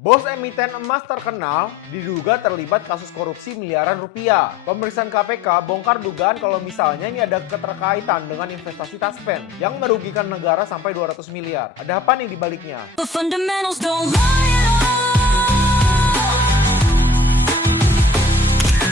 Bos emiten emas terkenal diduga terlibat kasus korupsi miliaran rupiah. Pemeriksaan KPK bongkar dugaan kalau misalnya ini ada keterkaitan dengan investasi Taspen yang merugikan negara sampai 200 miliar. Ada apa nih di baliknya? The fundamentals don't lie at all.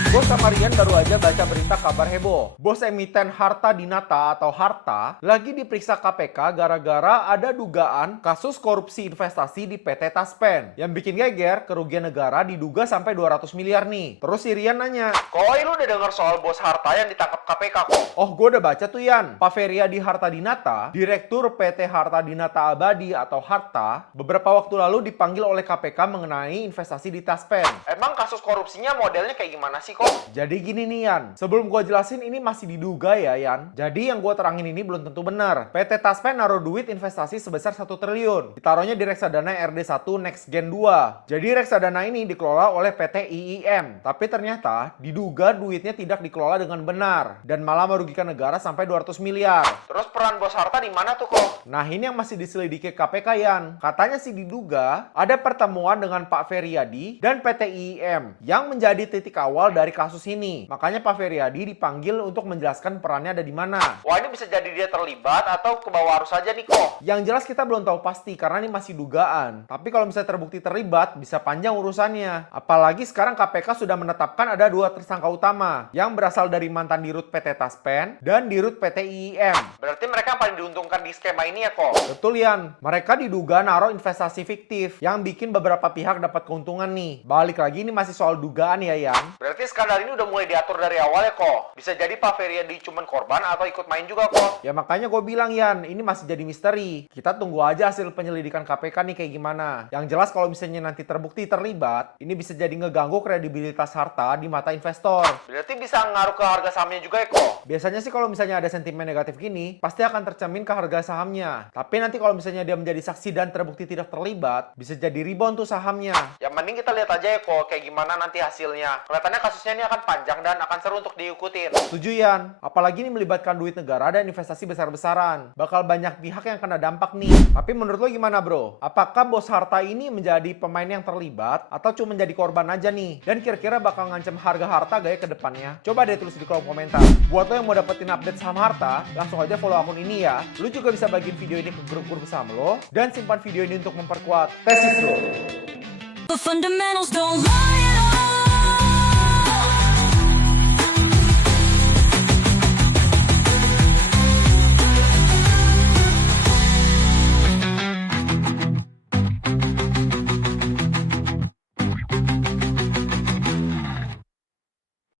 Bos sama Rian baru aja baca berita kabar heboh. Bos emiten Harta Dinata atau Harta lagi diperiksa KPK gara-gara ada dugaan kasus korupsi investasi di PT Taspen. Yang bikin geger, kerugian negara diduga sampai 200 miliar nih. Terus si Rian nanya, "Koi, lu udah denger soal bos Harta yang ditangkap KPK kok?" "Oh, gue udah baca tuh Yan. Pak Feryadi Harta Dinata, Direktur PT Harta Dinata Abadi atau Harta, beberapa waktu lalu dipanggil oleh KPK mengenai investasi di Taspen." "Emang kasus korupsinya modelnya kayak gimana sih kok?" "Jadi gini nih Yan, sebelum gue jelasin ini masih diduga ya Yan. Jadi yang gue terangin ini belum tentu benar. PT Taspen naruh duit investasi sebesar 1 triliun. Ditaruhnya di reksadana RD1 Next Gen 2. Jadi reksadana ini dikelola oleh PT IIM. Tapi ternyata diduga duitnya tidak dikelola dengan benar. Dan malah merugikan negara sampai 200 miliar. Terus peran bos Harta di mana tuh kok?" Nah ini yang masih diselidiki KPK Yan. Katanya sih diduga ada pertemuan dengan Pak Feryadi dan PT IIM yang menjadi titik awal dari kasus ini. Makanya Pak Feryadi dipanggil untuk menjelaskan perannya ada di mana. Wah, ini bisa jadi dia terlibat atau ke bawah arus aja nih kok. Yang jelas kita belum tahu pasti karena ini masih dugaan. Tapi kalau misalnya terbukti terlibat bisa panjang urusannya. Apalagi sekarang KPK sudah menetapkan ada 2 tersangka utama yang berasal dari mantan dirut PT Taspen dan dirut PT IIM. Berarti mereka yang paling diuntungkan di skema ini ya kok? Betul Yan. Mereka diduga naruh investasi fiktif yang bikin beberapa pihak dapat keuntungan nih. Balik lagi ini masih soal dugaan ya Yan. Berarti skandal ini udah mulai diatur dari awal ya kok? Bisa jadi Pak Feryadi cuman korban atau ikut main juga kok? Ya makanya gue bilang Yan, ini masih jadi misteri. Kita tunggu aja hasil penyelidikan KPK nih kayak gimana. Yang jelas kalau misalnya nanti terbukti terlibat, ini bisa jadi ngeganggu kredibilitas Harta di mata investor. Berarti bisa ngaruh ke harga sahamnya juga ya kok? Biasanya sih kalau misalnya ada sentimen negatif gini, pasti akan tercermin ke harga sahamnya. Tapi nanti kalau misalnya dia menjadi saksi dan terbukti tidak terlibat, bisa jadi rebound tuh sahamnya. Yang mending kita lihat aja ya kok kayak gimana nanti hasilnya. Kelihatannya kasusnya ini akan panjang dan akan seru untuk diikutin. Setuju Yan. Apalagi ini melibatkan duit negara dan investasi besar-besaran. Bakal banyak pihak yang kena dampak nih. Tapi menurut lo gimana bro? Apakah bos Harta ini menjadi pemain yang terlibat atau cuma menjadi korban aja nih? Dan kira-kira bakal ngancam harga Harta gak ya ke depannya? Coba deh tulis di kolom komentar. Buat lo yang mau dapetin update saham Harta, langsung aja follow akun ini ya. Lo juga bisa bagiin video ini ke grup-grup saham lo dan simpan video ini untuk memperkuat tesis lo. The fundamentals don't lie.